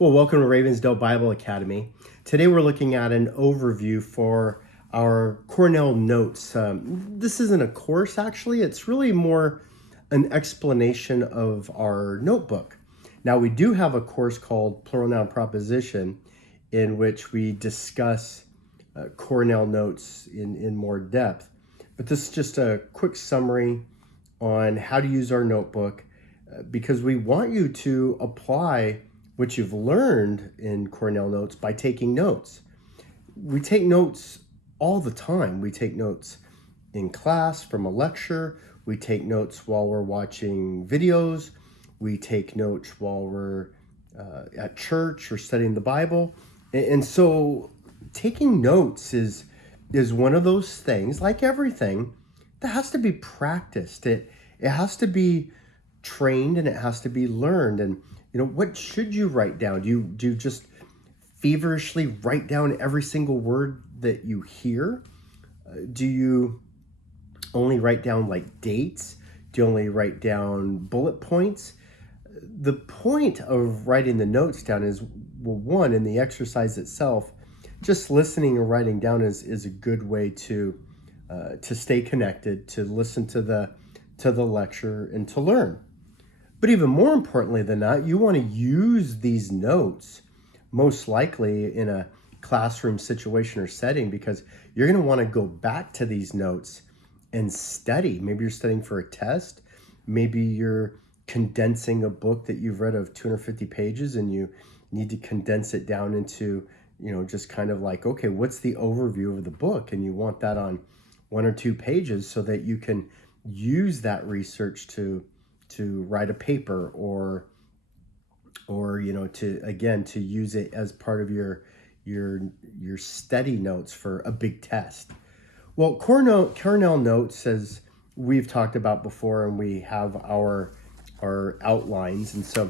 Well, welcome to Ravensdale Bible Academy. Today we're looking at an overview for our Cornell Notes. This isn't a course, actually. It's really more an explanation of our notebook. Now, we do have a course called Plural Noun Proposition in which we discuss Cornell Notes in more depth. But this is just a quick summary on how to use our notebook because we want you to apply what you've learned in Cornell Notes by taking notes. We take notes all the time. We take notes in class from a lecture. We take notes while we're watching videos. We take notes while we're at church or studying the Bible. And so taking notes is one of those things, like everything, that has to be practiced. It has to be trained and it has to be learned. And what should you write down? Do you just feverishly write down every single word that you hear? Do you only write down like dates? Do you only write down bullet points? The point of writing the notes down is, well, one, in the exercise itself, just listening and writing down is a good way to stay connected, to listen to the lecture and to learn. But even more importantly than that, you want to use these notes most likely in a classroom situation or setting, because you're going to want to go back to these notes and study. Maybe you're studying for a test. Maybe you're condensing a book that you've read of 250 pages and you need to condense it down into, just kind of like, okay, what's the overview of the book? And you want that on 1 or 2 pages so that you can use that research to write a paper or to use it as part of your study notes for a big test. Well, Cornell Notes, as we've talked about before, and we have our outlines. And so,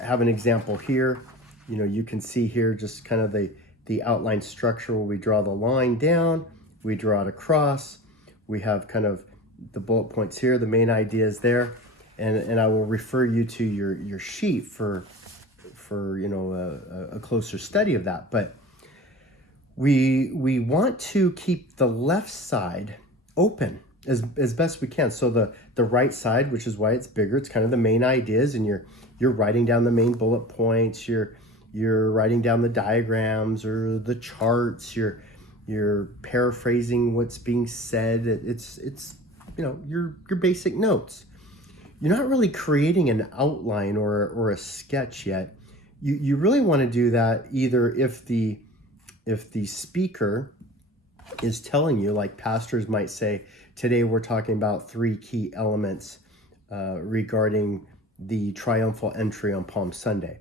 have an example here. You can see here just kind of the outline structure where we draw the line down, we draw it across, we have kind of the bullet points here, the main ideas there. And I will refer you to your sheet for a closer study of that. But we want to keep the left side open as best we can. So the right side, which is why it's bigger, it's kind of the main ideas, and you're writing down the main bullet points. You're writing down the diagrams or the charts. You're paraphrasing what's being said. It's your basic notes. You're not really creating an outline or a sketch yet. You really want to do that either if the speaker is telling you, like pastors might say, today we're talking about 3 key elements regarding the triumphal entry on Palm Sunday.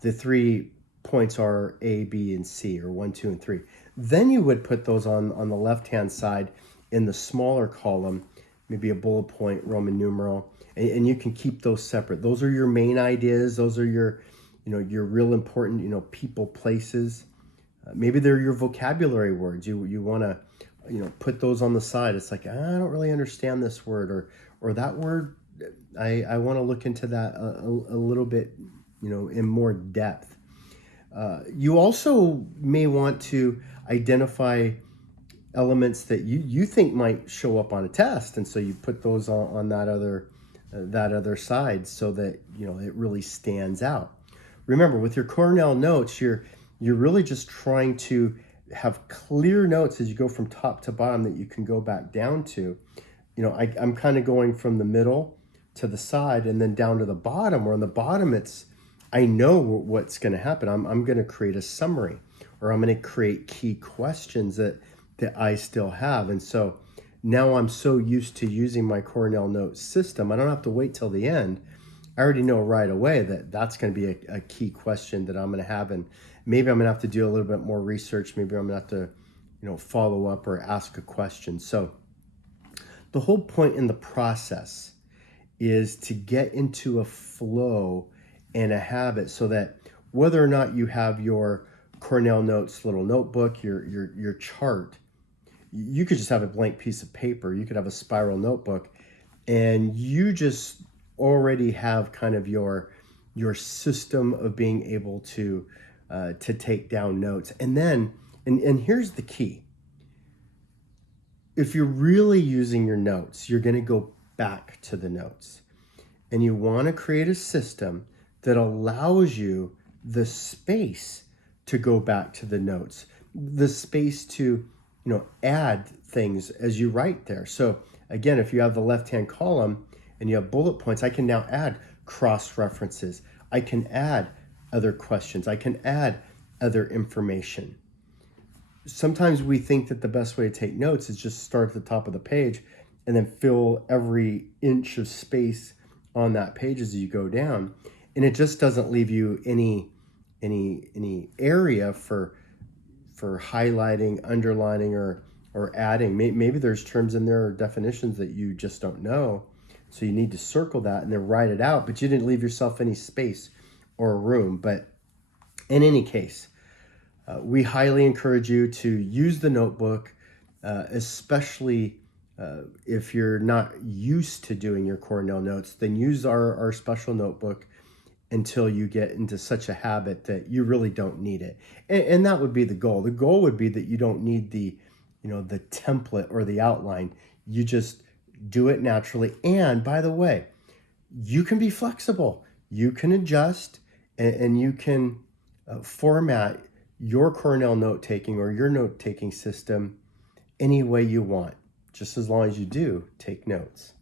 The 3 points are A, B, and C, or 1, 2, and 3. Then you would put those on the left-hand side in the smaller column, maybe a bullet point, Roman numeral, and you can keep those separate. Those are your main ideas. Those are your real important, people, places. Maybe they're your vocabulary words. You want to, put those on the side. It's like, I don't really understand this word or that word. I want to look into that a little bit, in more depth. You also may want to identify elements that you think might show up on a test, and so you put those on that other side so that it really stands out. Remember, with your Cornell notes, you're really just trying to have clear notes as you go from top to bottom that you can go back down to. I'm kind of going from the middle to the side and then down to the bottom, where on the bottom I know what's going to happen. I'm going to create a summary, or I'm going to create key questions that I still have. And so now I'm so used to using my Cornell Notes system, I don't have to wait till the end. I already know right away that that's going to be a key question that I'm going to have. And maybe I'm going to have to do a little bit more research. Maybe I'm going to have to, follow up or ask a question. So the whole point in the process is to get into a flow and a habit so that whether or not you have your Cornell Notes little notebook, your chart, you could just have a blank piece of paper. You could have a spiral notebook, and you just already have kind of your your system of being able to take down notes. And then, and here's the key. If you're really using your notes, you're going to go back to the notes. And you want to create a system that allows you the space to go back to the notes, the space to, add things as you write there. So again, if you have the left-hand column and you have bullet points, I can now add cross-references. I can add other questions. I can add other information. Sometimes we think that the best way to take notes is just start at the top of the page and then fill every inch of space on that page as you go down. And it just doesn't leave you any area for highlighting, underlining, or adding. Maybe there's terms in there or definitions that you just don't know. So you need to circle that and then write it out, but you didn't leave yourself any space or room. But in any case, we highly encourage you to use the notebook, especially if you're not used to doing your Cornell notes, then use our special notebook until you get into such a habit that you really don't need it. And that would be the goal. The goal would be that you don't need the template or the outline. You just do it naturally. And by the way, you can be flexible. You can adjust and you can format your Cornell note-taking or your note-taking system any way you want, just as long as you do take notes.